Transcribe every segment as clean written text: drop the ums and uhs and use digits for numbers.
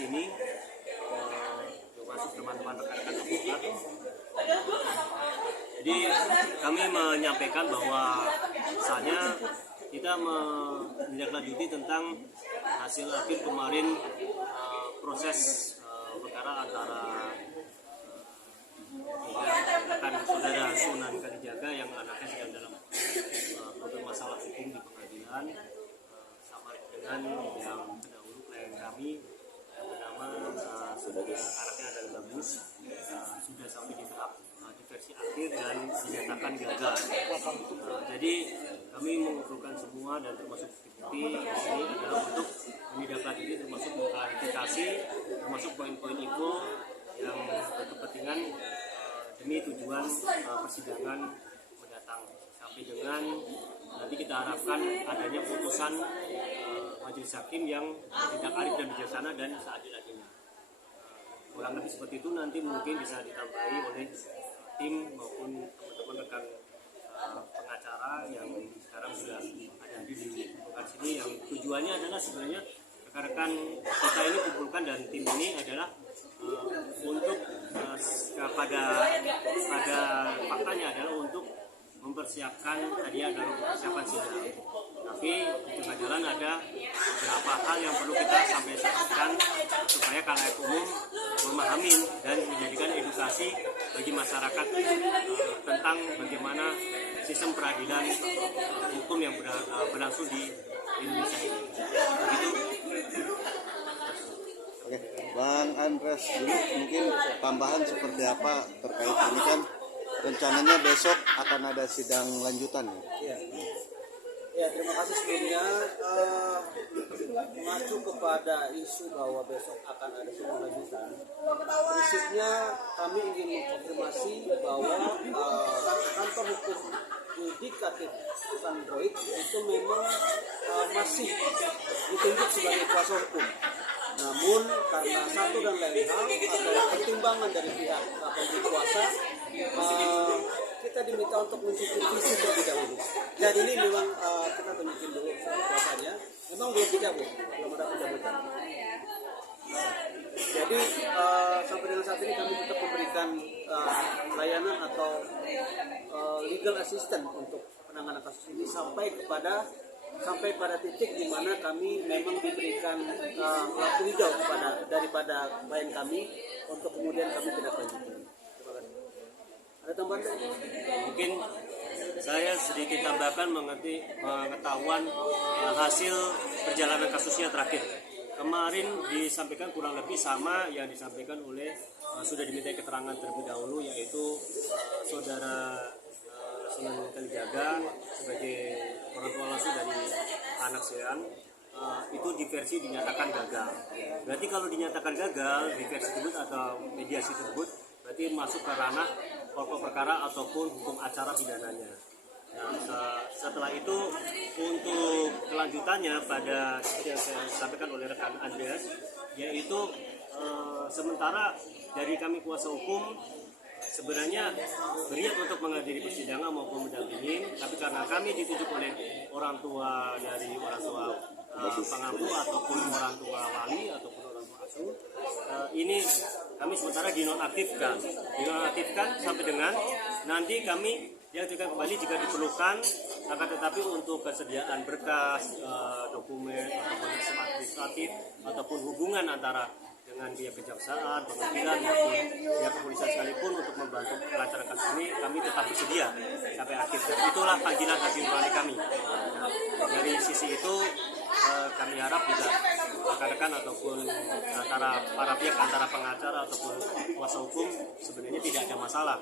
sini, termasuk teman-teman rekan-rekan advokat. Jadi kami menyampaikan bahwa misalnya kita menindaklanjuti tentang hasil akhir kemarin proses perkara antara rekan saudara Sunan Kalijaga yang anaknya sedang dalam problem masalah hukum di pengadilan, sama dengan yang terdahulu klien kami yang bernama saudara anaknya adalah Bagus, sudah sampai di tahap di versi akhir dan dinyatakan gagal. Jadi kami mengumpulkan semua dan termasuk bukti ini adalah untuk menindaklanjuti, termasuk mengklarifikasi, termasuk poin-poin info yang berkepentingan demi tujuan persidangan mendatang, sampai dengan nanti kita harapkan adanya putusan majelis hakim yang tidak arif dan bijaksana dan seadil-adilnya. Kurang lebih seperti itu, nanti mungkin bisa ditambahi oleh tim maupun teman-teman rekan pengacara yang sekarang sudah ada di lingkungan sini, yang tujuannya adalah sebenarnya rekan-rekan kita ini kumpulkan dan tim ini adalah untuk pada faktanya adalah untuk mempersiapkan tadi adalah persiapan sidang. Tapi di tengah jalan ada beberapa hal yang perlu kita sampaikan supaya khalayak umum memahami dan menjadikan edukasi bagi masyarakat tentang bagaimana sistem peradilan hukum yang berlangsung di Indonesia ini. Begitu. Oke, Bang Andres dulu mungkin tambahan seperti apa terkait ini, kan rencananya besok akan ada sidang lanjutan ya? Ya, terima kasih sebelumnya. Mengacu kepada isu bahwa besok akan ada sidang lanjutan, prinsipnya kami ingin mengkonfirmasi bahwa kantor hukum yudikatif Android itu memang masih ditunjuk sebagai kuasa hukum. Namun karena satu dan lain hal atau pertimbangan dari pihak pemberi kuasa, kita diminta untuk mensupervisi terlebih dahulu. Dan ini memang kita tunjukin dulu kuasanya. Memang belum dicabut, belum ada pencabutan. Jadi sampai dengan saat ini kami tetap memberikan layanan atau legal assistance untuk penanganan kasus ini sampai pada titik di mana kami memang diberikan lampu hijau daripada klien kami untuk kemudian kami tidak lanjutkan. Terima kasih. Ada tambahan? Mungkin saya sedikit tambahkan pengetahuan hasil perjalanan kasusnya terakhir. Kemarin disampaikan kurang lebih sama yang disampaikan oleh sudah diminta keterangan terlebih dahulu, yaitu saudara Sunan Kalijaga sebagai orang tua langsung dari anak Sean, itu di versi dinyatakan gagal. Berarti kalau dinyatakan gagal di versi tersebut atau mediasi tersebut, berarti masuk ke ranah pokok perkara ataupun hukum acara pidananya. Nah, setelah itu untuk kelanjutannya pada seperti yang saya sampaikan oleh rekan Andreas, yaitu sementara dari kami kuasa hukum sebenarnya berniat untuk menghadiri persidangan maupun mendampingi, tapi karena kami ditunjuk oleh orang tua pengampu ataupun orang tua wali ataupun orang tua asuh, ini kami sementara dinonaktifkan sampai dengan nanti kami diajukan kembali jika diperlukan, akan tetapi untuk kesediaan berkas, dokumen ataupun administratif ataupun hubungan antara dengan pihak kejaksaan, pengadilan maupun pihak kepolisian sekalipun untuk membantu kelancaran kasus ini, kami tetap bersedia sampai akhir. Itulah panggilan hati nurani kami. Nah, dari sisi itu kami harap juga rekan-rekan ataupun antara para pihak, antara pengacara ataupun kuasa hukum sebenarnya tidak ada masalah,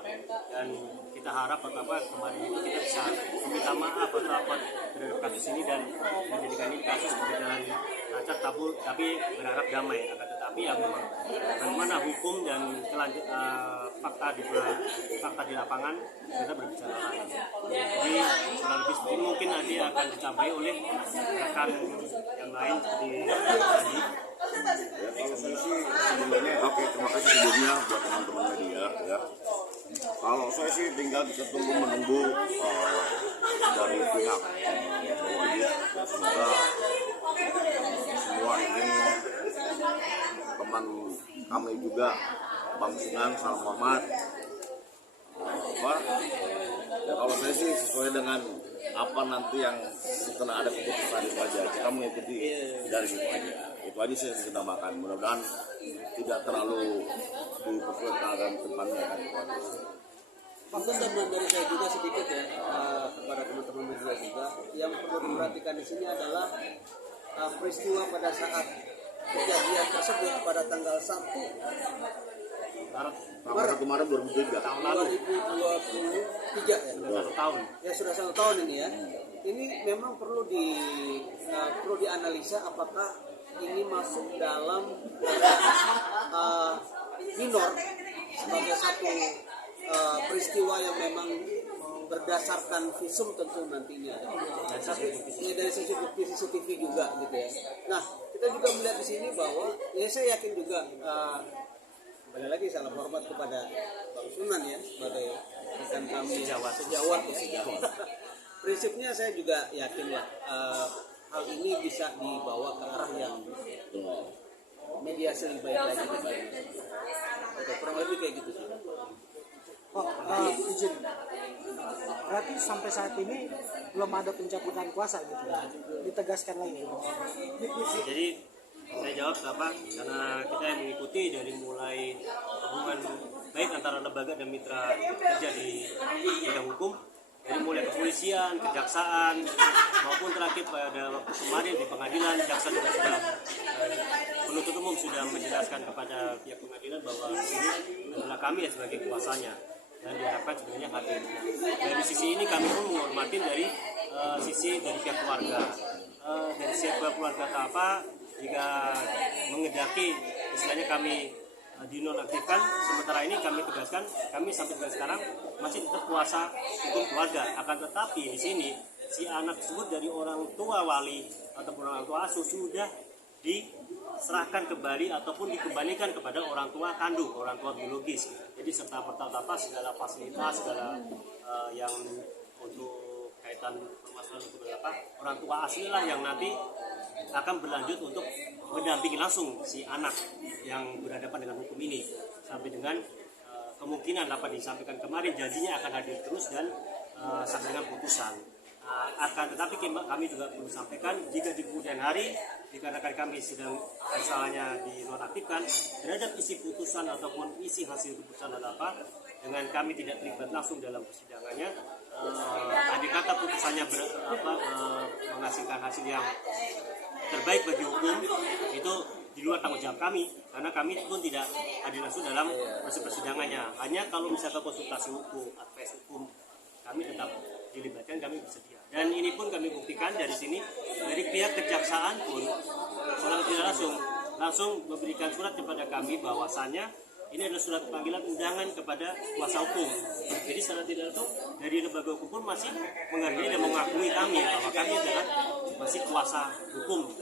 dan kita harap pertama kemarin itu kita bisa meminta maaf atau apa terhadap kasus ini dan menjadikan ini kasus berjalan lancar, tapi berharap damai. Akan tetapi ya memang bagaimana hukum dan fakta di lapangan kita berbicara lain. Jadi kurang lebih seperti mungkin nanti akan dicapai oleh rekan yang lain seperti tadi. Ya, kalau saya sih sebenarnya oke, terima kasih sebelumnya buat teman-teman media ya. Kalau saya sih tinggal kita tunggu menunggu dari pihak wajib, ya semoga semua ini kembali kami juga Bang Sunan Salam Muhammad apa ya, kalau saya sih sesuai dengan apa nanti yang setelah ada keputusan itu aja, kita mengikuti dari situ aja. Itu aja sih yang kita makan, mudah-mudahan tidak terlalu diperketatkan tempatnya kan. Mungkin tambahan dari saya juga sedikit ya, kepada teman-teman media juga, yang perlu diperhatikan di sini adalah peristiwa pada saat kejadian tersebut pada tanggal 1 Maret kemarin 2003 tahun lalu 2023 ya. sudah 1 tahun. Ya sudah 1 tahun ini ya. Ini memang perlu dianalisa apakah ini masuk dalam minor sebagai satu peristiwa yang memang berdasarkan visum tentu nantinya. Ya, dari sisi bukti CCTV juga gitu ya. Nah, kita juga melihat di sini bahwa ya saya yakin juga kembali lagi salam hormat kepada Bang Sunan ya sebagai rekan kami sejawat. Prinsipnya saya juga yakin lah hal ini bisa dibawa ke arah yang mediasi lebih baik lagi. Oke, kurang lebih kayak gitu sih. Izin. Berarti sampai saat ini belum ada pencabutan kuasa gitu ya. Ditegaskan lagi. Jadi saya jawab apa? Karena kita yang mengikuti dari mulai hubungan baik antara lembaga dan mitra kerja di bidang hukum, dari mulai kepolisian, kejaksaan, maupun terakhir pada waktu kemarin di pengadilan, jaksa juga sudah penuntut umum sudah menjelaskan kepada pihak pengadilan bahwa ini adalah kami sebagai kuasanya dan diharapkan sebenarnya hadir. Dari sisi ini kami pun menghormati dari sisi dari pihak keluarga, dari pihak keluarga apa jika mengendaki istilahnya kami dinonaktifkan, sementara ini kami tegaskan kami sampai dengan sekarang masih tetap kuasa hukum keluarga. Akan tetapi di sini si anak tersebut dari orang tua wali ataupun orang tua asuh sudah diserahkan kembali ataupun dikembalikan kepada orang tua kandung, orang tua biologis. Jadi serta pertama segala fasilitas, segala yang untuk kaitan permasalahan hukum apa orang tua asli lah yang nanti akan berlanjut untuk mendampingi langsung si anak yang berhadapan dengan hukum ini sampai dengan kemungkinan dapat disampaikan kemarin janjinya akan hadir terus dan sampai dengan putusan. Akan tetapi kami juga perlu sampaikan jika di kemudian hari dikarenakan kami sedang masalahnya dinonaktifkan terhadap isi putusan ataupun isi hasil keputusan atau apa dengan kami tidak terlibat langsung dalam persidangannya, andai kata putusannya menghasilkan hasil yang terbaik bagi hukum itu di luar tanggung jawab kami karena kami pun tidak hadir langsung dalam proses persidangannya. Hanya kalau misalkan konsultasi hukum, advice hukum kami tetap dilibatkan, kami bersedia. Dan ini pun kami buktikan dari sini dari pihak kejaksaan pun secara tidak langsung memberikan surat kepada kami bahwasannya ini adalah surat panggilan undangan kepada kuasa hukum. Jadi secara tidak langsung dari lembaga hukum pun masih menghargai dan mengakui kami bahwa kami adalah masih kuasa hukum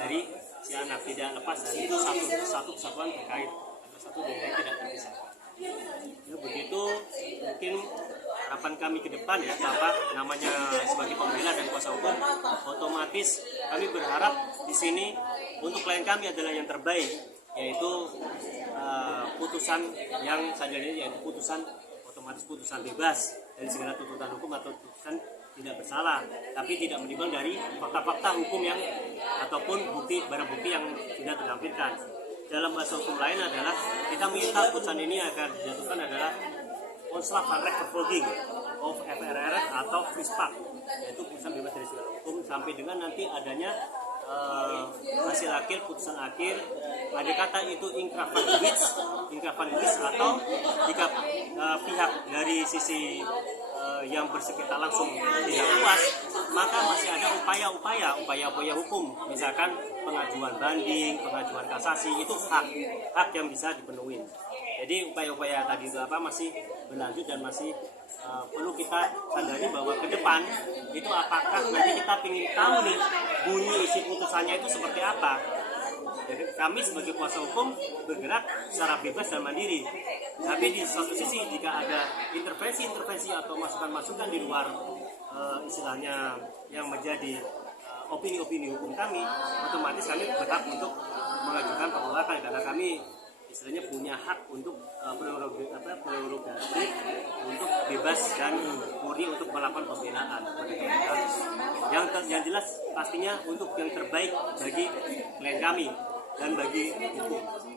dari si anak, tidak lepas dari itu satu kesatuan terkait atau satu dari tidak terpisahkan. Ya begitu mungkin harapan kami ke depan ya, apa namanya sebagai pembela dan kuasa hukum, otomatis kami berharap di sini untuk klien kami adalah yang terbaik, yaitu putusan yang sajanya yaitu putusan otomatis putusan bebas dari segala tuntutan hukum atau putusan tidak bersalah, tapi tidak menimbang dari fakta-fakta hukum yang ataupun barang bukti yang tidak terlampirkan. Dalam bahasa hukum lain adalah kita minta putusan ini agar dijatuhkan adalah onslaught van rechtvervolging of FRR atau frispak, yaitu putusan bebas dari segala hukum sampai dengan nanti adanya hasil akhir, putusan akhir, ada kata itu ingkrah van gewis atau jika pihak dari sisi yang bersengketa langsung tidak puas, maka masih ada upaya hukum, misalkan pengajuan banding, pengajuan kasasi, itu hak yang bisa dipenuhi. Jadi upaya-upaya tadi itu masih berlanjut dan masih perlu kita sadari bahwa ke depan itu apakah nanti kita ingin tahu nih bunyi isi putusannya itu seperti apa. Jadi kami sebagai kuasa hukum bergerak secara bebas dan mandiri. Tapi di satu sisi jika ada intervensi atau masukan-masukan di luar istilahnya yang menjadi opini-opini hukum kami, otomatis kami berhak untuk mengajukan penolakan karena kami istilahnya punya hak untuk prerogatif untuk bebas dan murni untuk melakukan pembelaan kepada klien kami. Yang jelas pastinya untuk yang terbaik bagi klien kami dan bagi hukum.